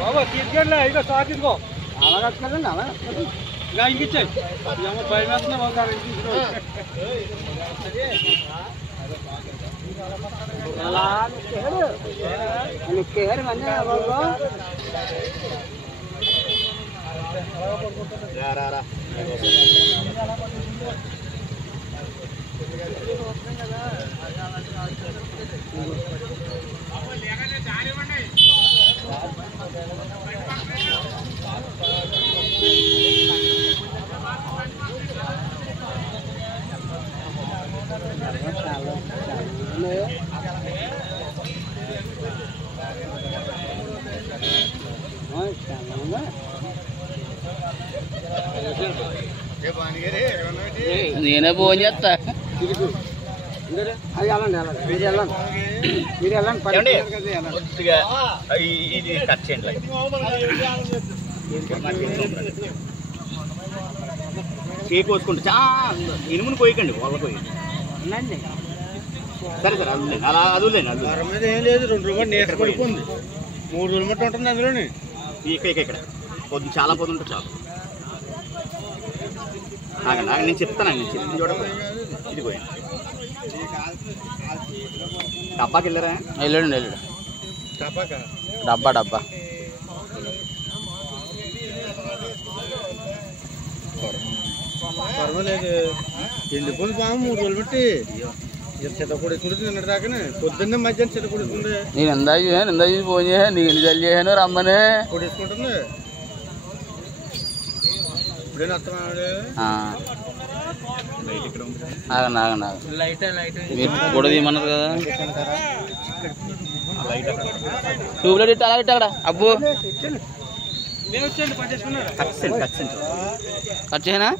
బాబా తీసుకెళ్ళా ఇక స్టాక్ ఇదిగో అలా కట్టుకోండి అలా ఇలా ఇంకిచ్చాయి ఏమో భయం వేస్తున్నా ఒకసారి నేనే ఫోన్ చేస్తా అది వెళ్ళండి వెళ్ళండి మీరు వెళ్ళండి మీరు వెళ్ళండి ఇది కట్ చేయండి కోసుకుంటా ఇనుమును కోయకండి వాళ్ళ కోయండి సరే సరే అది అలా అదులేండి అది మీద ఏం లేదు 2 రూపాయలు నేర్చు పడిపోయింది 3 రోజుల మట్టు ఉంటుంది అందులోని ఇక్కడ పొద్దు చాలా పొద్దు ఉంటుంది చాలా ఆగండి నేను చెప్తాను నేను చెప్పింది చూడండి ఇది పోయింది డబ్బాకి వెళ్ళారా వెళ్ళండి డబ్బా పర్వాలేదు ఎండిపోయింది బాగా 3 రోజులు బట్టి చెత్తపొడుతుంది నిన్నటి దాకానే పొద్దున్నే మధ్యాహ్నం చెత్తపొడుతుంది నేను ఎందాక ఫోన్ చేశాను నీకు ఎన్ని జల్లి చేశాను రమ్మని పొడేసుకుంటుంది ఇప్పుడే వస్తాడు ఆగండి మీరు కూడా తీయమన్నారు కదా ట్యూబ్లైట్ ఇట్టు అలా అక్కడ అబ్బు కట్ చేయనా